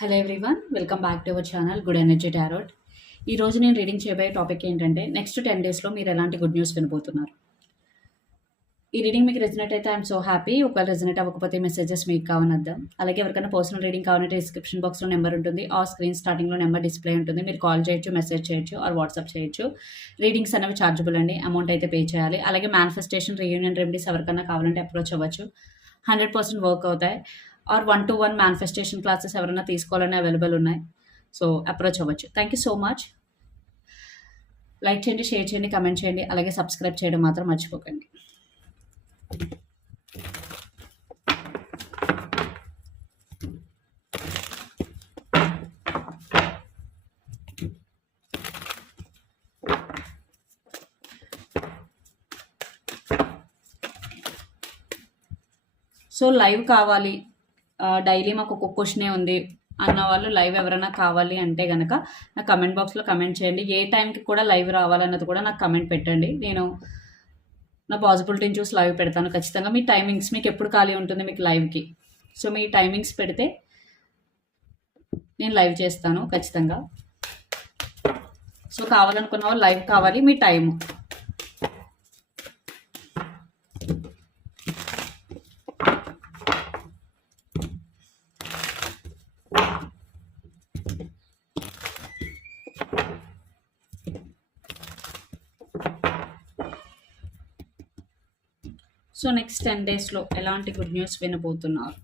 Hello everyone, welcome back to our channel good energy tarot. ఈరోజు నేను reading చేయబోయే topic ఏంటంటే నెక్స్ట్ 10 డేస్లో మీరు ఎలాంటి గుడ్ న్యూస్ వినబోతున్నారు. ఈ రీడింగ్ మీకు రెజినేట్ అయితే ఐఎమ్ సో హ్యాపీ. ఒకవేళ రెజినేట్ అవ్వకపోతే మెసేజెస్ మీకు కావనద్దాం. అలాగే ఎవరికైనా పర్సనల్ రీడింగ్ కావాలంటే డిస్క్రిప్షన్ బాక్స్లో నెంబర్ ఉంటుంది, ఆ స్క్రీన్ స్టార్టింగ్లో నెంబర్ డిస్ప్లే ఉంటుంది. మీరు కాల్ చేయొచ్చు, మెసేజ్ చేయొచ్చు, ఆర్ వాట్సాప్ చేయొచ్చు. రీడింగ్స్ అనేవి ఛార్జబుల్ అండి, అమౌంట్ అయితే పే చేయాలి. అలాగే మేనిఫెస్టేషన్, రీయూనియన్ రెమెడీస్ ఎవరికైనా కావాలంటే అప్రోచ్ అవ్వచ్చు, 100% వర్క్ అవుతాయి. ఆర్ 1-to-1 మేనిఫెస్టేషన్ క్లాసెస్ ఎవరైనా తీసుకోవాలని అవైలబుల్ ఉన్నాయి. సో అప్రోచ్ అవ్వచ్చు. Thank you so much. Like చేయండి, షేర్ చేయండి, కమెంట్ చేయండి, అలాగే సబ్స్క్రైబ్ చేయడం మాత్రం మర్చిపోకండి. సో లైవ్ కావాలి, డైలీ మాకు ఒక్కొక్క క్వశ్చనే ఉంది అన్న వాళ్ళు లైవ్ ఎవరైనా కావాలి అంటే కనుక నాకు కమెంట్ బాక్స్లో కమెంట్ చేయండి. ఏ టైంకి కూడా లైవ్ రావాలన్నది కూడా నాకు కమెంట్ పెట్టండి. నేను నా పాసిబిలిటీని చూసి లైవ్ పెడతాను ఖచ్చితంగా. మీ టైమింగ్స్ మీకు ఎప్పుడు ఖాళీ ఉంటుంది మీకు లైవ్కి, సో మీ టైమింగ్స్ పెడితే నేను లైవ్ చేస్తాను ఖచ్చితంగా. సో కావాలనుకున్న వాళ్ళు లైవ్ కావాలి, మీ టైము. సో నెక్స్ట్ 10 డేస్లో ఎలాంటి గుడ్ న్యూస్ వినబోతున్నారు.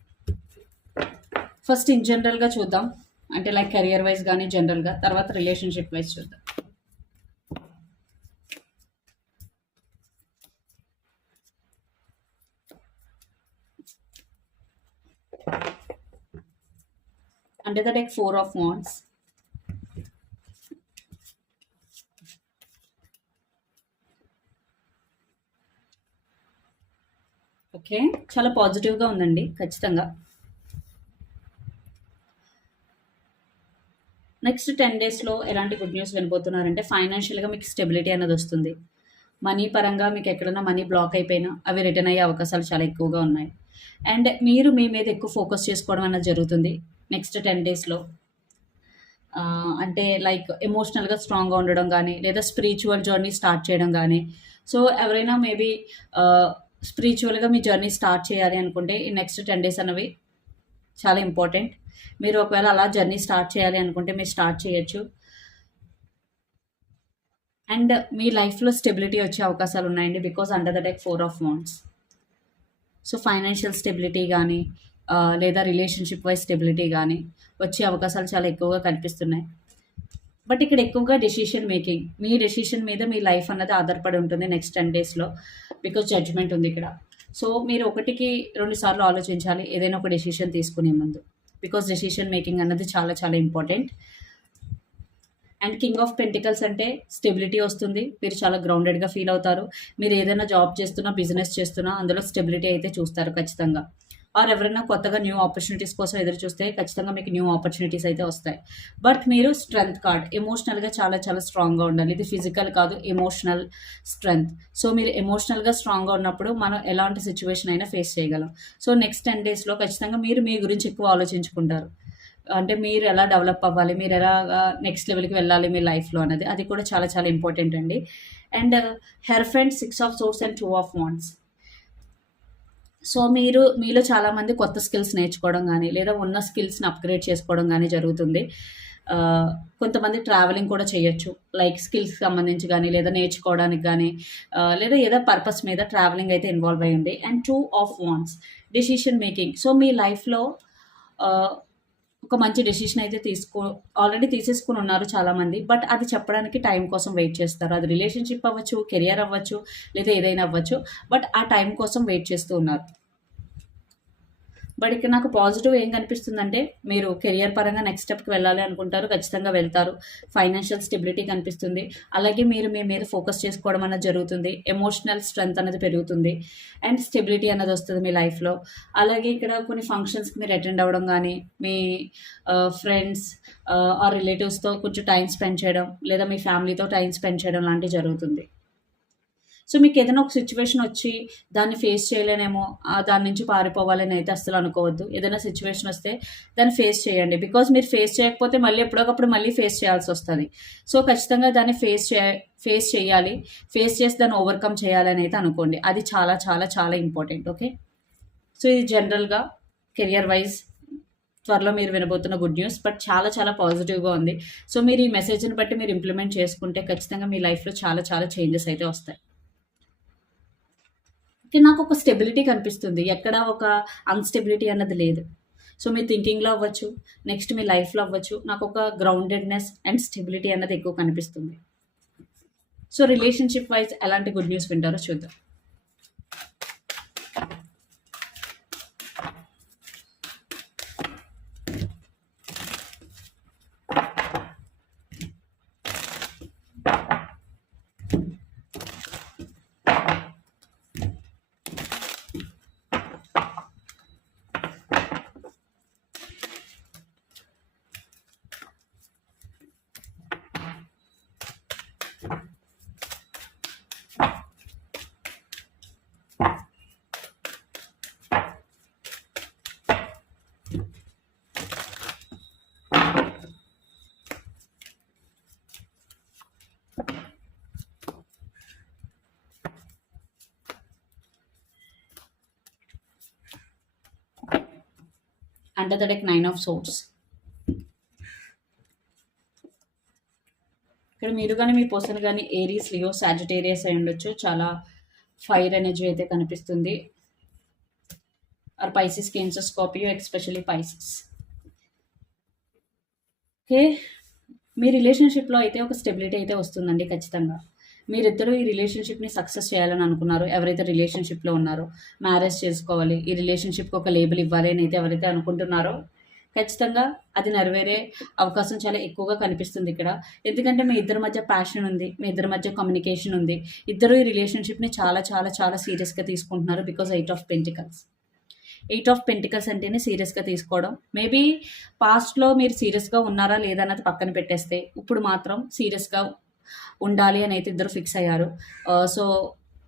ఫస్ట్ ఇన్ జనరల్గా చూద్దాం, అంటే లైక్ కెరియర్ వైజ్ కానీ జనరల్గా, తర్వాత రిలేషన్షిప్ వైజ్ చూద్దాం. Under the deck 4 of Wands. Okay, చాలా పాజిటివ్గా ఉందండి ఖచ్చితంగా. నెక్స్ట్ 10 డేస్లో ఎలాంటి గుడ్ న్యూస్ వినబోతున్నారంటే ఫైనాన్షియల్గా మీకు స్టెబిలిటీ అనేది వస్తుంది. మనీ పరంగా మీకు ఎక్కడైనా మనీ బ్లాక్ అయిపోయినా అవి రిటర్న్ అయ్యే అవకాశాలు చాలా ఎక్కువగా ఉన్నాయి. అండ్ మీరు మీ మీద ఎక్కువ ఫోకస్ చేసుకోవడం అనేది జరుగుతుంది నెక్స్ట్ 10 డేస్లో. అంటే లైక్ ఎమోషనల్గా స్ట్రాంగ్గా ఉండడం కానీ, లేదా స్పిరిచువల్ జర్నీ స్టార్ట్ చేయడం కానీ. సో ఎవరైనా మేబీ స్పిరిచువల్గా మీ జర్నీ స్టార్ట్ చేయాలి అనుకుంటే ఈ నెక్స్ట్ 10 డేస్ అనేవి చాలా ఇంపార్టెంట్. మీరు ఒకవేళ అలా జర్నీ స్టార్ట్ చేయాలి అనుకుంటే మీరు స్టార్ట్ చేయొచ్చు. అండ్ మీ లైఫ్లో స్టెబిలిటీ వచ్చే అవకాశాలు ఉన్నాయండి, because under the deck 4 of Wands. So financial stability కానీ, లేదా రిలేషన్షిప్ వైజ్ స్టెబిలిటీ కానీ వచ్చే అవకాశాలు చాలా ఎక్కువగా కనిపిస్తున్నాయి. బట్ ఇక్కడ ఎక్కువగా డెసిషన్ మేకింగ్, మీ డెసిషన్ మీద మీ లైఫ్ అన్నది ఆధారపడి ఉంటుంది నెక్స్ట్ 10 డేస్లో, బికాజ్ జడ్జ్మెంట్ ఉంది ఇక్కడ. సో మీరు 1-2 సార్లు ఆలోచించాలి ఏదైనా ఒక డెసిషన్ తీసుకునే ముందు, బికాజ్ డెసిషన్ మేకింగ్ అన్నది చాలా చాలా important. And king of pentacles అంటే స్టెబిలిటీ వస్తుంది, మీరు చాలా గ్రౌండెడ్గా ఫీల్ అవుతారు. మీరు ఏదైనా జాబ్ చేస్తున్నా, బిజినెస్ చేస్తున్నా అందులో స్టెబిలిటీ అయితే చూస్తారు ఖచ్చితంగా. ఆర్ ఎవరైనా కొత్తగా న్యూ ఆపర్చునిటీస్ కోసం ఎదురు చూస్తే ఖచ్చితంగా మీకు న్యూ ఆపర్చునిటీస్ అయితే వస్తాయి. బట్ మీరు స్ట్రెంగ్త్ కార్డ్, ఎమోషనల్గా చాలా చాలా స్ట్రాంగ్గా ఉండాలి. ఇది ఫిజికల్ కాదు, ఎమోషనల్ స్ట్రెంగ్త్. సో మీరు ఎమోషనల్గా స్ట్రాంగ్గా ఉన్నప్పుడు మనం ఎలాంటి సిచ్యువేషన్ అయినా ఫేస్ చేయగలం. సో నెక్స్ట్ 10 డేస్లో ఖచ్చితంగా మీరు మీ గురించి ఎక్కువ ఆలోచించుకుంటారు. అంటే మీరు ఎలా డెవలప్ అవ్వాలి, మీరు ఎలా నెక్స్ట్ లెవెల్కి వెళ్ళాలి మీ లైఫ్లో అనేది, అది కూడా చాలా చాలా ఇంపార్టెంట్ అండి. అండ్ హెర్ఫెండ్ 6 of Swords and 2 of Wands. So మీలో చాలామంది కొత్త స్కిల్స్ నేర్చుకోవడం కానీ, లేదా ఉన్న స్కిల్స్ని అప్గ్రేడ్ చేసుకోవడం కానీ జరుగుతుంది. కొంతమంది ట్రావెలింగ్ కూడా చేయొచ్చు, లైక్ స్కిల్స్కి సంబంధించి కానీ, లేదా నేర్చుకోవడానికి కానీ, లేదా ఏదో పర్పస్ మీద ట్రావెలింగ్ అయితే ఇన్వాల్వ్ అయ్యింది. And 2 of Wands, decision making. So మీ లైఫ్లో ఒక మంచి డెసిషన్ అయితే ఆల్రెడీ తీసేసుకుని ఉన్నారు చాలామంది, బట్ అది చెప్పడానికి టైం కోసం వెయిట్ చేస్తారు. అది రిలేషన్షిప్ అవ్వచ్చు, కెరియర్ అవ్వచ్చు, లేదా ఏదైనా అవ్వచ్చు, బట్ ఆ టైం కోసం వెయిట్ చేస్తూ ఉన్నారు. బట్ ఇక్కడ నాకు పాజిటివ్ ఏం కనిపిస్తుందంటే మీరు కెరియర్ పరంగా నెక్స్ట్ స్టెప్కి వెళ్ళాలి అనుకుంటారు, ఖచ్చితంగా వెళ్తారు. ఫైనాన్షియల్ స్టెబిలిటీ కనిపిస్తుంది. అలాగే మీరు మీ మీద ఫోకస్ చేసుకోవడం అనేది జరుగుతుంది. ఎమోషనల్ స్ట్రెంగ్త్ అనేది పెరుగుతుంది. అండ్ స్టెబిలిటీ అనేది వస్తుంది మీ లైఫ్లో. అలాగే ఇక్కడ కొన్ని ఫంక్షన్స్కి మీరు అటెండ్ అవ్వడం కానీ, మీ ఫ్రెండ్స్ ఆ రిలేటివ్స్తో కొంచెం టైం స్పెండ్ చేయడం, లేదా మీ ఫ్యామిలీతో టైం స్పెండ్ చేయడం లాంటివి జరుగుతుంది. సో మీకు ఏదైనా ఒక సిచ్యువేషన్ వచ్చి దాన్ని ఫేస్ చేయలేనేమో, దాని నుంచి పారిపోవాలని అయితే అస్సలు అనుకోవద్దు. ఏదైనా సిచ్యువేషన్ వస్తే దాన్ని ఫేస్ చేయండి. బికాజ్ మీరు ఫేస్ చేయకపోతే మళ్ళీ ఎప్పటికప్పుడు మళ్ళీ ఫేస్ చేయాల్సి వస్తుంది. సో ఖచ్చితంగా దాన్ని ఫేస్ చేయాలి. ఫేస్ చేసి దాన్ని ఓవర్కమ్ చేయాలని అయితే అనుకోండి. అది చాలా చాలా చాలా ఇంపార్టెంట్. ఓకే, సో ఇది జనరల్గా కెరియర్ వైజ్ త్వరలో మీరు వినబోతున్న గుడ్ న్యూస్. బట్ చాలా చాలా పాజిటివ్గా ఉంది. సో మీరు ఈ మెసేజ్ని బట్టి మీరు ఇంప్లిమెంట్ చేసుకుంటే ఖచ్చితంగా మీ లైఫ్లో చాలా చాలా చేంజెస్ అయితే వస్తాయి. నాకు ఒక స్టెబిలిటీ కనిపిస్తుంది, ఎక్కడ ఒక అన్స్టెబిలిటీ అన్నది లేదు. సో మీ థింకింగ్లో అవ్వచ్చు, నెక్స్ట్ మీ లైఫ్లో అవ్వచ్చు, నాకు ఒక గ్రౌండెడ్నెస్ అండ్ స్టెబిలిటీ అన్నది ఎక్కువ కనిపిస్తుంది. సో రిలేషన్షిప్ వైజ్ ఎలాంటి గుడ్ న్యూస్ వింటారో చూద్దాం. Under the deck 9 of Swords. ఇక్కడ మీరు కానీ మీ పర్సన్ కానీ ఏరీస్, లియో, సాజిటేరియస్ అయి ఉండొచ్చు. చాలా ఫైర్ ఎనర్జీ అయితే కనిపిస్తుంది. Or Pisces, Cancer, Scorpio, especially Pisces. Okay, మీ రిలేషన్షిప్లో అయితే ఒక స్టెబిలిటీ అయితే వస్తుందండి ఖచ్చితంగా. మీరిద్దరూ ఈ రిలేషన్షిప్ని సక్సెస్ చేయాలని అనుకున్నారు. ఎవరైతే రిలేషన్షిప్లో ఉన్నారో, మ్యారేజ్ చేసుకోవాలి, ఈ రిలేషన్షిప్కి ఒక లేబుల్ ఇవ్వాలి అని అయితే ఎవరైతే అనుకుంటున్నారో ఖచ్చితంగా అది నెరవేరే అవకాశం చాలా ఎక్కువగా కనిపిస్తుంది ఇక్కడ. ఎందుకంటే మీ ఇద్దరి మధ్య ప్యాషన్ ఉంది, మీ ఇద్దరి మధ్య కమ్యూనికేషన్ ఉంది. ఇద్దరు ఈ రిలేషన్షిప్ని చాలా చాలా చాలా సీరియస్గా తీసుకుంటున్నారు. Because 8 of pentacles. 8 of pentacles అంటేనే సీరియస్గా తీసుకోవడం. మేబీ పాస్ట్లో మీరు సీరియస్గా ఉన్నారా లేదా అన్నది పక్కన పెట్టేస్తే ఇప్పుడు మాత్రం సీరియస్గా ఉండాలి అని అయితే ఇద్దరు ఫిక్స్ అయ్యారు. సో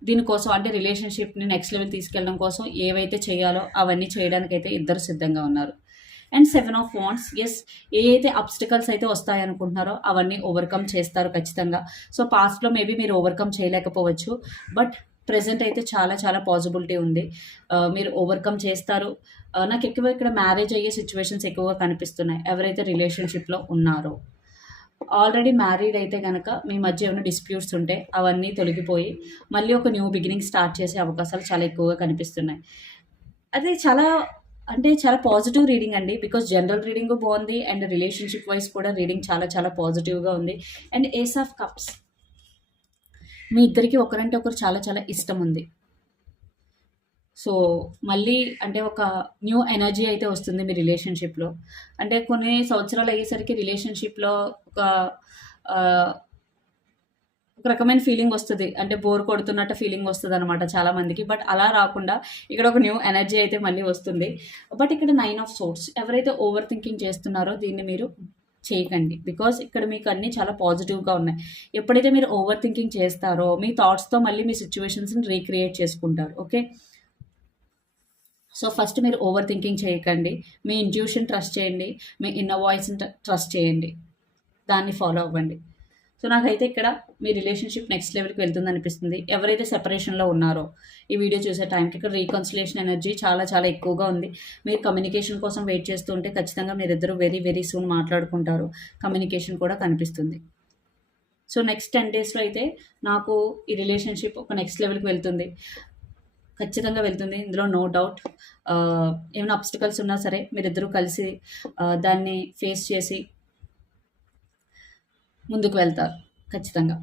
దీనికోసం అంటే రిలేషన్షిప్ని నెక్స్ట్ లెవెల్ తీసుకెళ్ళడం కోసం ఏవైతే చేయాలో అవన్నీ చేయడానికైతే ఇద్దరు సిద్ధంగా ఉన్నారు. And 7 of wands. ఎస్, ఏ అయితే అబ్స్టికల్స్ అయితే వస్తాయనుకుంటున్నారో అవన్నీ ఓవర్కమ్ చేస్తారు ఖచ్చితంగా. సో పాస్ట్లో మేబీ మీరు ఓవర్కమ్ చేయలేకపోవచ్చు, బట్ ప్రెజెంట్ అయితే చాలా చాలా పాసిబిలిటీ ఉంది. మీరు ఓవర్కమ్ చేస్తారు. నాకు ఎక్కువ ఇక్కడ మ్యారేజ్ అయ్యే సిచ్యువేషన్స్ ఎక్కువగా కనిపిస్తున్నాయి ఎవరైతే రిలేషన్షిప్లో ఉన్నారో. ఆల్రెడీ మ్యారీడ్ అయితే కనుక మీ మధ్య ఏమైనా డిస్ప్యూట్స్ ఉంటే అవన్నీ తొలగిపోయి మళ్ళీ ఒక న్యూ బిగినింగ్ స్టార్ట్ చేసే అవకాశాలు చాలా ఎక్కువగా కనిపిస్తున్నాయి. అది చాలా పాజిటివ్ రీడింగ్ అండి. బికాజ్ జనరల్ రీడింగ్ బాగుంది అండ్ రిలేషన్షిప్ వైజ్ కూడా రీడింగ్ చాలా చాలా పాజిటివ్గా ఉంది. And ace of cups. మీ ఇద్దరికి ఒకరంటే ఒకరు చాలా చాలా ఇష్టం ఉంది. సో మళ్ళీ అంటే ఒక న్యూ ఎనర్జీ అయితే వస్తుంది మీ రిలేషన్షిప్లో. అంటే కొన్ని సంవత్సరాలు అయ్యేసరికి రిలేషన్షిప్లో ఒక ఒక రకమైన ఫీలింగ్ వస్తుంది, అంటే బోర్ కొడుతున్నట్టు ఫీలింగ్ వస్తుంది అనమాట చాలామందికి. బట్ అలా రాకుండా ఇక్కడ ఒక న్యూ ఎనర్జీ అయితే మళ్ళీ వస్తుంది. బట్ ఇక్కడ 9 ఆఫ్ సోర్స్. ఎవరైతే ఓవర్ థింకింగ్ చేస్తున్నారో దీన్ని మీరు చేయకండి. బికాజ్ ఇక్కడ మీకు అన్నీ చాలా పాజిటివ్గా ఉన్నాయి. ఎప్పుడైతే మీరు ఓవర్ థింకింగ్ చేస్తారో మీ థాట్స్తో మళ్ళీ మీ సిచ్యువేషన్స్ని రీక్రియేట్ చేసుకుంటారు. ఓకే, సో ఫస్ట్ మీరు ఓవర్ థింకింగ్ చేయకండి. మీ ఇంట్యూషన్ ట్రస్ట్ చేయండి, మీ ఇన్నర్ వాయిస్ని ట్రస్ట్ చేయండి, దాన్ని ఫాలో అవ్వండి. సో నాకైతే ఇక్కడ మీ రిలేషన్షిప్ నెక్స్ట్ లెవెల్కి వెళ్తుంది అనిపిస్తుంది. ఎవరైతే సెపరేషన్లో ఉన్నారో ఈ వీడియో చూసే టైంకి ఇక్కడ రీకన్సిలేషన్ ఎనర్జీ చాలా చాలా ఎక్కువగా ఉంది. మీరు కమ్యూనికేషన్ కోసం వెయిట్ చేస్తూ ఉంటే ఖచ్చితంగా మీరిద్దరూ వెరీ వెరీ సూన్ మాట్లాడుకుంటారు. కమ్యూనికేషన్ కూడా కనిపిస్తుంది. సో నెక్స్ట్ 10 డేస్లో అయితే నాకు ఈ రిలేషన్షిప్ ఒక నెక్స్ట్ లెవెల్కి వెళ్తుంది, ఖచ్చితంగా వెళ్తుంది. ఇందులో నో డౌట్. ఏమైనా అబ్స్టికల్స్ ఉన్నా సరే మీరిద్దరూ కలిసి దాన్ని ఫేస్ చేసి ముందుకు వెళ్తారు ఖచ్చితంగా.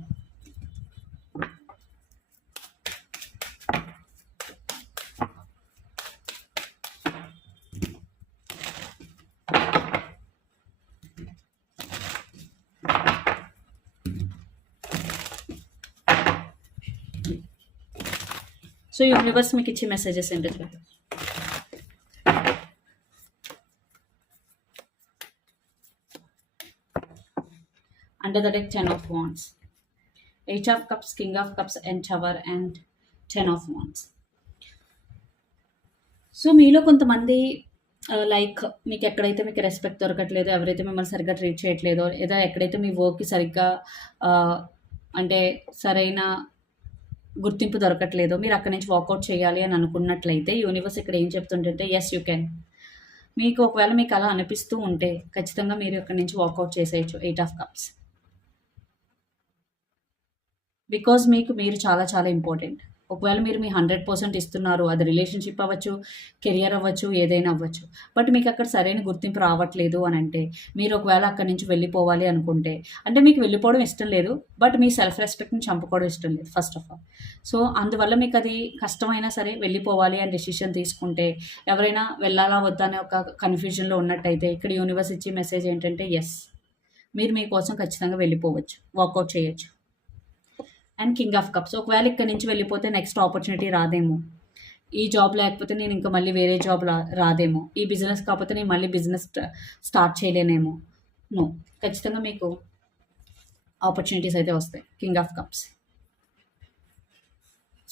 సో యూనివర్స్ మీకు ఇచ్చే మెసేజెస్ ఏంటో చూద్దాం. Under the deck 10 of wands. Eight of cups, king of cups and tower and 10 of wands. So మీలో కొంతమంది లైక్ మీకు ఎక్కడైతే మీకు రెస్పెక్ట్ దొరకట్లేదో, ఎవరైతే మిమ్మల్ని సరిగ్గా ట్రీట్ చేయట్లేదో, లేదా ఎక్కడైతే మీ వర్క్కి సరిగ్గా అంటే సరైన గుర్తింపు దొరకట్లేదో, మీరు అక్కడి నుంచి వాకౌట్ చేయాలి అని అనుకున్నట్లయితే యూనివర్స్ ఇక్కడ ఏం చెప్తుంటే ఎస్ యూ కెన్. మీకు ఒకవేళ మీకు అలా అనిపిస్తూ ఉంటే ఖచ్చితంగా మీరు ఇక్కడి నుంచి వాకౌట్ చేసేయచ్చు. 8 of cups. బికాజ్ మీకు మీరు చాలా చాలా ఇంపార్టెంట్. ఒకవేళ మీరు మీ 100% ఇస్తున్నారు, అది రిలేషన్షిప్ అవ్వచ్చు, కెరియర్ అవ్వచ్చు, ఏదైనా అవ్వచ్చు. బట్ మీకు అక్కడ సరైన గుర్తింపు రావట్లేదు అని అంటే, మీరు ఒకవేళ అక్కడి నుంచి వెళ్ళిపోవాలి అనుకుంటే, అంటే మీకు వెళ్ళిపోవడం ఇష్టం లేదు, బట్ మీ సెల్ఫ్ రెస్పెక్ట్ని చంపుకోవడం ఇష్టం లేదు ఫస్ట్ ఆఫ్ ఆల్. సో అందువల్ల మీకు అది కష్టమైనా సరే వెళ్ళిపోవాలి అని డెసిషన్ తీసుకుంటే, ఎవరైనా వెళ్ళాలా వద్దా అనే ఒక కన్ఫ్యూజన్లో ఉన్నట్టయితే, ఇక్కడ యూనివర్స్ ఇచ్చే మెసేజ్ ఏంటంటే ఎస్, మీరు మీకోసం ఖచ్చితంగా వెళ్ళిపోవచ్చు, వాకౌట్ చేయొచ్చు. అండ్ కింగ్ ఆఫ్ కప్స్, ఒకవేళ ఇక్కడ నుంచి వెళ్ళిపోతే నెక్స్ట్ ఆపర్చునిటీ రాదేమో, ఈ జాబ్ లేకపోతే నేను ఇంకా మళ్ళీ వేరే జాబ్ రాదేమో, ఈ బిజినెస్ కాకపోతే నేను మళ్ళీ బిజినెస్ స్టార్ట్ చేయలేనేమో. నో, ఖచ్చితంగా మీకు ఆపర్చునిటీస్ అయితే వస్తాయి. King of cups.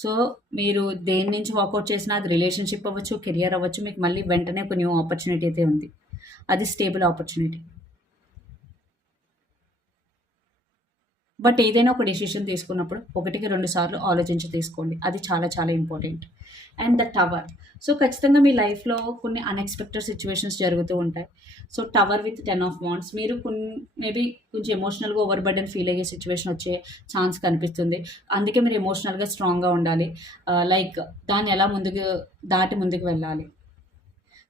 సో మీరు దేని నుంచి వాకౌట్ చేసినా, అది రిలేషన్షిప్ అవ్వచ్చు, కెరియర్ అవ్వచ్చు, మీకు మళ్ళీ వెంటనే ఒక న్యూ ఆపర్చునిటీ అయితే ఉంది. అది స్టేబుల్ ఆపర్చునిటీ. బట్ ఏదైనా ఒక డెసిషన్ తీసుకున్నప్పుడు 1-2 సార్లు ఆలోచించి తీసుకోండి. అది చాలా చాలా important. And the tower. So ఖచ్చితంగా మీ లైఫ్లో కొన్ని అన్ఎక్స్పెక్టెడ్ సిచ్యువేషన్స్ జరుగుతూ ఉంటాయి. So tower with 10 of wands, మీరు మేబీ కొంచెం ఎమోషనల్గా ఓవర్ బర్డెన్ ఫీల్ అయ్యే సిచ్యువేషన్ వచ్చే ఛాన్స్ కనిపిస్తుంది. అందుకే మీరు ఎమోషనల్గా స్ట్రాంగ్గా ఉండాలి. లైక్ దాన్ని ఎలా దాటి ముందుకు వెళ్ళాలి.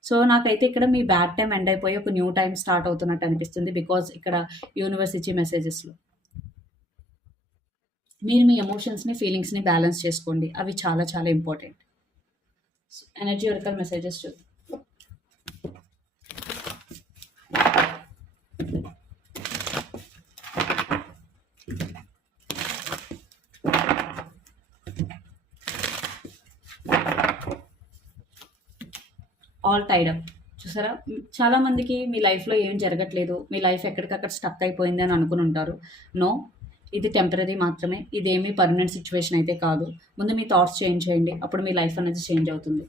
సో నాకైతే ఇక్కడ మీ బ్యాడ్ టైం ఎండ్ అయిపోయి ఒక న్యూ టైం స్టార్ట్ అవుతున్నట్టు అనిపిస్తుంది. బికాజ్ ఇక్కడ యూనివర్స్ ఇచ్చే మెసేజెస్లో మీరు మీ ఎమోషన్స్ని, ఫీలింగ్స్ని బ్యాలెన్స్ చేసుకోండి. అవి చాలా చాలా ఇంపార్టెంట్. ఎనర్జీ ఒరికల్ మెసేజెస్ చూద్దాం. All tied up. చూసారా, చాలామందికి మీ లైఫ్లో ఏం జరగట్లేదు, మీ లైఫ్ ఎక్కడికక్కడ స్టక్ అయిపోయింది అని అనుకుని ఉంటారు. నో, ఇది టెంపరీ మాత్రమే, ఇదేమీ పర్మనెంట్ సిచ్యువేషన్ అయితే కాదు. ముందు మీ థాట్స్ చేంజ్ చేయండి, అప్పుడు మీ లైఫ్ అనేది చేంజ్ అవుతుంది.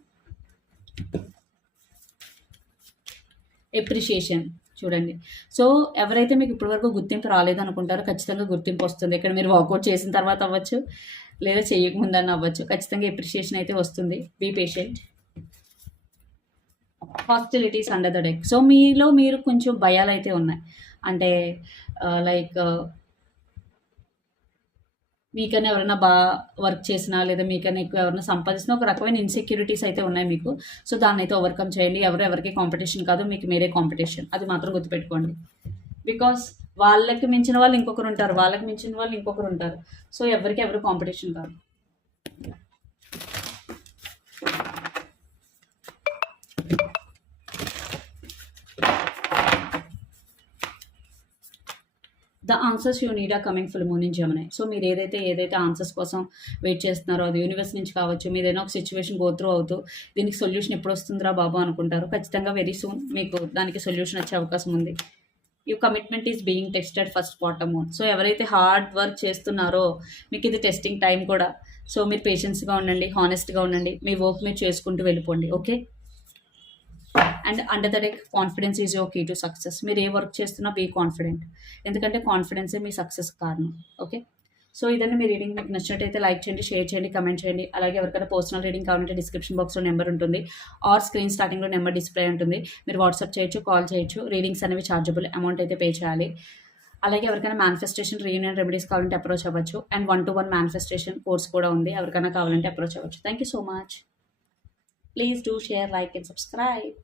ఎప్రిషియేషన్ చూడండి. సో ఎవరైతే మీకు ఇప్పటివరకు గుర్తింపు రాలేదు అనుకుంటారో ఖచ్చితంగా గుర్తింపు వస్తుంది. ఇక్కడ మీరు వాకౌట్ చేసిన తర్వాత అవ్వచ్చు, లేదా చేయకముందని అవ్వచ్చు, ఖచ్చితంగా ఎప్రిషియేషన్ అయితే వస్తుంది. Be patient. Hostilities under the deck. So మీలో మీరు కొంచెం భయాలు అయితే ఉన్నాయి. అంటే లైక్ మీకన్నా ఎవరైనా బాగా వర్క్ చేసినా, లేదా మీకన్నా ఎక్కువ ఎవరైనా సంపాదించినా ఒక రకమైన ఇన్సెక్యూరిటీస్ అయితే ఉన్నాయి మీకు. సో దాన్ని అయితే ఓవర్కమ్ చేయండి. ఎవరికి కాంపిటీషన్ కాదు, మీకు మీరే కాంపిటీషన్. అది మాత్రం గుర్తుపెట్టుకోండి. బికాస్ వాళ్ళకి మించిన వాళ్ళు ఇంకొకరు ఉంటారు, వాళ్ళకి మించిన వాళ్ళు ఇంకొకరు ఉంటారు. సో ఎవరు కాంపిటీషన్ కాదు. The answers you need are coming full moon in Gemini. So మీరు ఏదైతే ఆన్సర్స్ కోసం వెయిట్ చేస్తున్నారో, అది యూనివర్స్ నుంచి కావచ్చు, మీదైనా ఒక సిచ్యువేషన్ గో త్రూ అవుతూ దీనికి సొల్యూషన్ ఎప్పుడు వస్తుందిరా బాబు అనుకుంటారు. ఖచ్చితంగా వెరీ సూన్ మీకు దానికి సొల్యూషన్ వచ్చే అవకాశం ఉంది. You commitment is being tested first quarter moon. So ఎవరైతే హార్డ్ వర్క్ చేస్తున్నారో మీకు ఇది టెస్టింగ్ టైం కూడా. సో మీరు పేషెన్స్గా ఉండండి, హానెస్ట్గా ఉండండి, మీ వర్క్ మీరు చేసుకుంటూ వెళ్ళిపోండి. Okay. And under the deck, confidence is your key to success. మీరు ఏ వర్క్ చేస్తున్నా బీ కాన్ఫిడెంట్, ఎందుకంటే కాన్ఫిడెన్సే మీ సక్సెస్ కారణం. ఓకే. సో ఇదండి మీ రీడింగ్. మీకు నచ్చినట్టయితే లైక్ చేయండి, షేర్ చేయండి, కమెంట్ చేయండి. అలాగే ఎవరికైనా పర్సనల్ రీడింగ్ కావాలంటే డిస్క్రిప్షన్ బాక్స్లో నెంబర్ ఉంటుంది, ఆర్ స్క్రీన్ స్టార్టింగ్లో నెంబర్ డిస్ప్లే ఉంటుంది. మీరు వాట్సాప్ చేయొచ్చు, కాల్ చేయొచ్చు. రీడింగ్స్ అనేవి ఛార్జబుల్, అమౌంట్ అయితే పే చేయాలి. అలాగే ఎవరికైనా మేనిఫెస్టేషన్, రీయూనియన్ రెమెడీస్ కావాలంటే అప్రోచ్ అవ్వచ్చు. అండ్ 1-to-1 మేనిఫెస్టేషన్ కోర్స్ కూడా ఉంది, ఎవరికైనా కావాలంటే అప్రోచ్ అవ్వచ్చు. Thank you so much. Please do share, like and subscribe.